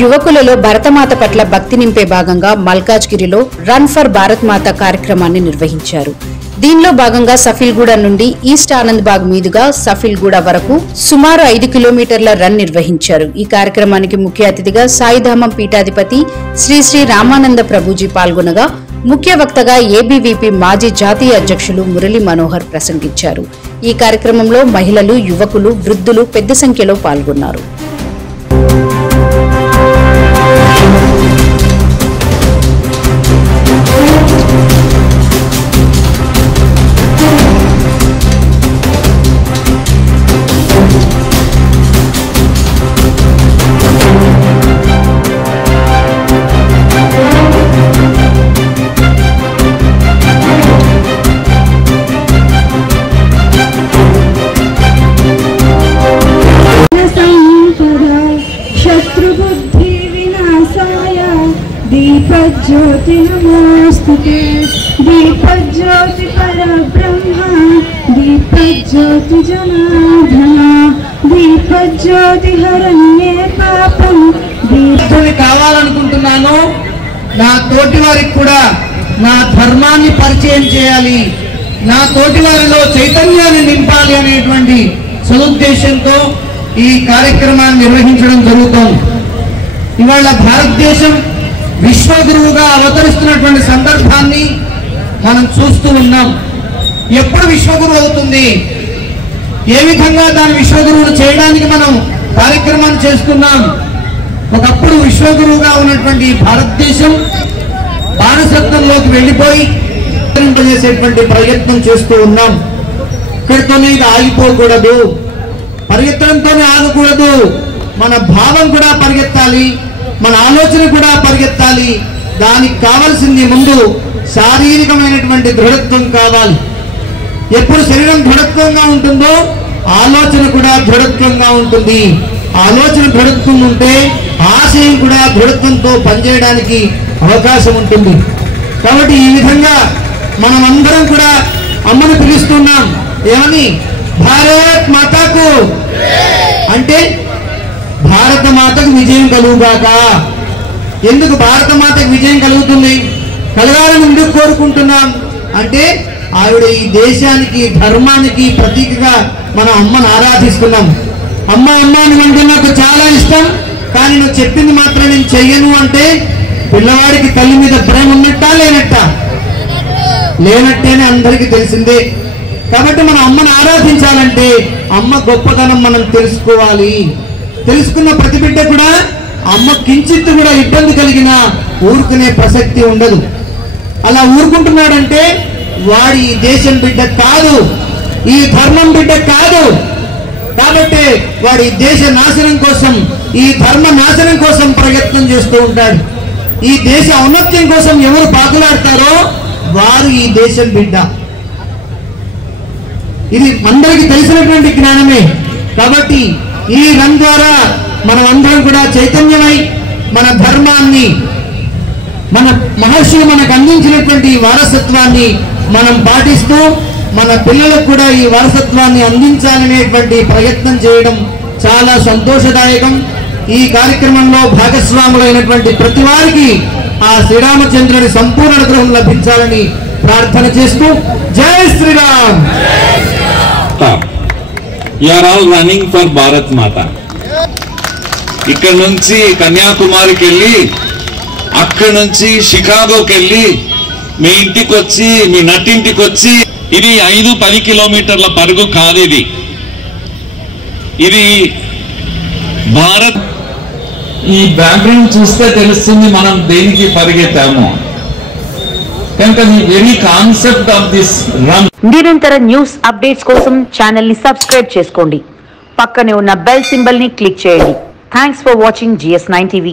యువకులలో భరతమాత పట్ల భక్తి నింపే భాగంగా మల్కాజ్గిరిలో రన్ ఫర్ భారత్ మాత కార్యక్రమాన్ని నిర్వహించారు. దీనిలో భాగంగా సఫిల్గూడ నుండి ఈస్ట్ ఆనంద్ బాగ్ మీదుగా సఫిల్గూడ వరకు సుమారు 5 కిలోమీటర్ల రన్ నిర్వహించారు. ఈ కార్యక్రమానికి ముఖ్య అతిథిగా సాయిధామం పీఠాధిపతి శ్రీ శ్రీ రామానంద ప్రభుజీ పాల్గొనగా ముఖ్య వక్తగా ఏబీవీపీ మాజీ జాతీయ అధ్యక్షులు మురళీ మనోహర్ ప్రసంగించారు. ఈ కార్యక్రమంలో మహిళలు, యువకులు, వృద్ధులు పెద్ద సంఖ్యలో పాల్గొన్నారు. दीपज्योति नमोस्तुते दीपज्योति परब्रह्म दीपज्योति जनार्दन दीपज्योति हरण्ये पापं దీపని కావాలనుకుంటున్నాను. నా తోటి వారికి కూడా నా ధర్మాన్ని పరిచయం చేయాలి, నా తోటి వారిలో చైతన్యాన్ని నింపాలి అనేటువంటి సదుద్దేశంతో ఈ కార్యక్రమాన్ని నిర్వహించడం జరుగుతోంది. ఇవాళ భారతదేశం విశ్వగురువుగా అవతరిస్తున్నటువంటి సందర్భాన్ని మనం చూస్తూ ఉన్నాం. ఎప్పుడు విశ్వగురువు అవుతుంది, ఏ విధంగా దాని విశ్వగురువును చేయడానికి మనం కార్యక్రమాన్ని చేస్తున్నాం. ఒకప్పుడు విశ్వగురువుగా ఉన్నటువంటి భారతదేశం బానిసత్వంలోకి వెళ్ళిపోయి చేసేటువంటి ప్రయత్నం చేస్తూ ఉన్నాం. ఇక్కడితోనే ఇది ఆగిపోకూడదు, పరిగెత్తడంతోనే ఆగకూడదు. మన భావం కూడా పరిగెత్తాలి, మన ఆలోచన కూడా పరిగెత్తాలి. దానికి కావాల్సింది ముందు శారీరకమైనటువంటి దృఢత్వం కావాలి. ఎప్పుడు శరీరం దృఢత్వంగా ఉంటుందో ఆలోచన కూడా దృఢత్వంగా ఉంటుంది. ఆలోచన దృఢత్వం ఉంటే ఆశయం కూడా దృఢత్వంతో పనిచేయడానికి అవకాశం ఉంటుంది. కాబట్టి ఈ విధంగా మనం అందరం కూడా అమ్మను పిలుస్తున్నాం. ఏమని? భారత్ మాతాకు, అంటే భారత మాతకు విజయం కలుగుగాక. ఎందుకు భారత మాతకు విజయం కలుగుతుంది, కలగాలని ఎందుకు కోరుకుంటున్నాం అంటే ఆవిడ ఈ దేశానికి, ధర్మానికి ప్రతీకగా మనం అమ్మను ఆరాధిస్తున్నాం. అమ్మ అమ్మ అని అంటే నాకు చాలా ఇష్టం, కానీ నువ్వు చెప్పింది మాత్రం నేను చెయ్యను అంటే పిల్లవాడికి తల్లి మీద ప్రేమ ఉన్నట్టా లేనట్టా? లేనట్టేనే అందరికీ తెలిసిందే. కాబట్టి మనం అమ్మను ఆరాధించాలంటే అమ్మ గొప్పతనం మనం తెలుసుకోవాలి. తెలుసుకున్న ప్రతి బిడ్డ కూడా అమ్మ కించిత్తు కూడా ఇబ్బంది కలిగినా ఊరుకునే ప్రసక్తి ఉండదు. అలా ఊరుకుంటున్నాడంటే వాడి ఈ దేశం బిడ్డ కాదు, ఈ ధర్మం బిడ్డ కాదు. కాబట్టి వాడి దేశ నాశనం కోసం, ఈ ధర్మ నాశనం కోసం ప్రయత్నం చేస్తూ ఉంటాడు. ఈ దేశ ఔన్నత్యం కోసం ఎవరు పాకులాడతారో వారు ఈ దేశం బిడ్డ. ఇది అందరికీ తెలిసినటువంటి జ్ఞానమే. కాబట్టి ఈ రన్ ద్వారా మనం అందరం కూడా చైతన్యమై మన ధర్మాన్ని, మన మహర్షులు మనకు అందించినటువంటి వారసత్వాన్ని మనం పాటిస్తూ మన పిల్లలకు కూడా ఈ వారసత్వాన్ని అందించాలనేటువంటి ప్రయత్నం చేయడం చాలా సంతోషదాయకం. ఈ కార్యక్రమంలో భాగస్వాములైనటువంటి ప్రతి వారికి ఆ శ్రీరామచంద్రుని సంపూర్ణ అనుగ్రహం లభించాలని ప్రార్థన చేస్తూ జై Sriram. You are all running for Bharat Mata. ఇక్కడ నుంచి కన్యాకుమారికి వెళ్ళి, అక్కడ నుంచి షికాగోకి వెళ్ళి, మీ ఇంటికి వచ్చి, మీ నట్టింటికి వచ్చి, ఇది 5-10 కిలోమీటర్ల పరుగు కాదు. ఇది భారత్. ఈ బ్యాక్గ్రౌండ్ చూస్తే తెలుస్తుంది మనం దేనికి పరిగెత్తాము. కనుక the very concept of this run. నిరంతర న్యూస్ అప్డేట్స్ కోసం ఛానల్ ని సబ్స్క్రైబ్ చేసుకోండి. పక్కనే ఉన్న బెల్ సింబల్ ని క్లిక్ చేయండి. Thanks for watching GS9 TV.